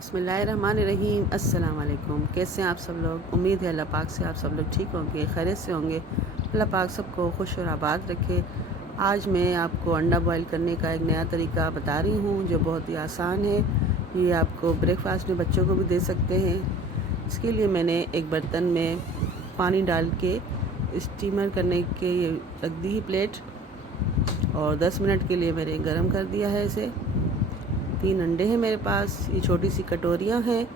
बिस्मिल्लाहिर्रहमानिर्रहीम। अस्सलाम वालेकुम। कैसे हैं आप सब लोग? उम्मीद है अल्लाह पाक से आप सब लोग ठीक होंगे, खैरियत से होंगे। अल्लाह पाक सबको खुश और आबाद रखे। आज मैं आपको अंडा बॉईल करने का एक नया तरीका बता रही हूँ जो बहुत ही आसान है। ये आपको ब्रेकफास्ट में बच्चों को भी दे सकते हैं। इसके लिए मैंने एक बर्तन में पानी डाल के स्टीमर करने के रख दी ही प्लेट, और 10 मिनट के लिए मैंने गर्म कर दिया है इसे। 3 अंडे हैं मेरे पास, ये छोटी सी कटोरियाँ हैं,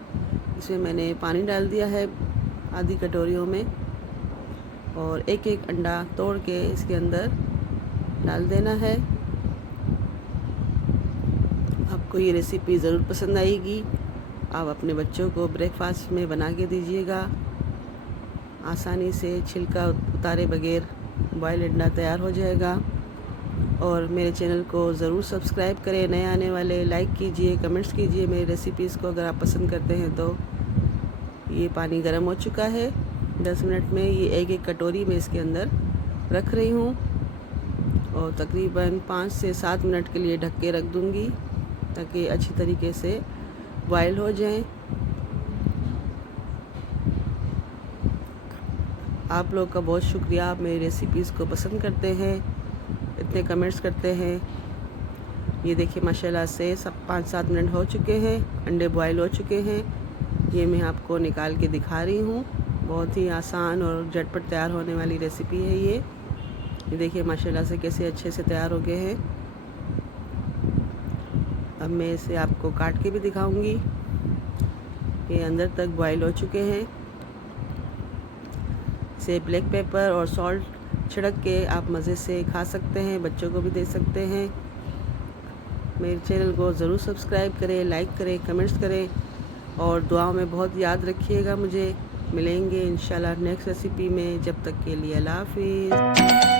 इसमें मैंने पानी डाल दिया है आधी कटोरियों में, और एक एक अंडा तोड़ के इसके अंदर डाल देना है। आपको ये रेसिपी ज़रूर पसंद आएगी। आप अपने बच्चों को ब्रेकफास्ट में बना के दीजिएगा। आसानी से छिलका उतारे बगैर बॉयल अंडा तैयार हो जाएगा। और मेरे चैनल को ज़रूर सब्सक्राइब करें। नए आने वाले लाइक कीजिए, कमेंट्स कीजिए मेरी रेसिपीज़ को अगर आप पसंद करते हैं तो। ये पानी गर्म हो चुका है। 10 मिनट में ये एक एक कटोरी में इसके अंदर रख रही हूँ, और तकरीबन 5 से 7 मिनट के लिए ढक के रख दूँगी ताकि अच्छी तरीके से बॉयल हो जाएं। आप लोग का बहुत शुक्रिया, आप मेरी रेसिपीज़ को पसंद करते हैं, इतने कमेंट्स करते हैं। ये देखिए माशाल्लाह से सब 5-7 मिनट हो चुके हैं, अंडे बॉयल हो चुके हैं। ये मैं आपको निकाल के दिखा रही हूँ। बहुत ही आसान और झटपट तैयार होने वाली रेसिपी है ये देखिए माशाल्लाह से कैसे अच्छे से तैयार हो गए हैं। अब मैं इसे आपको काट के भी दिखाऊंगी। ये अंदर तक बॉयल हो चुके हैं। इसे ब्लैक पेपर और सॉल्ट छिड़क के आप मज़े से खा सकते हैं, बच्चों को भी दे सकते हैं। मेरे चैनल को ज़रूर सब्सक्राइब करें, लाइक करें, कमेंट्स करें, और दुआओं में बहुत याद रखिएगा मुझे। मिलेंगे इंशाल्लाह नेक्स्ट रेसिपी में। जब तक के लिए अल्लाह हाफ़िज़।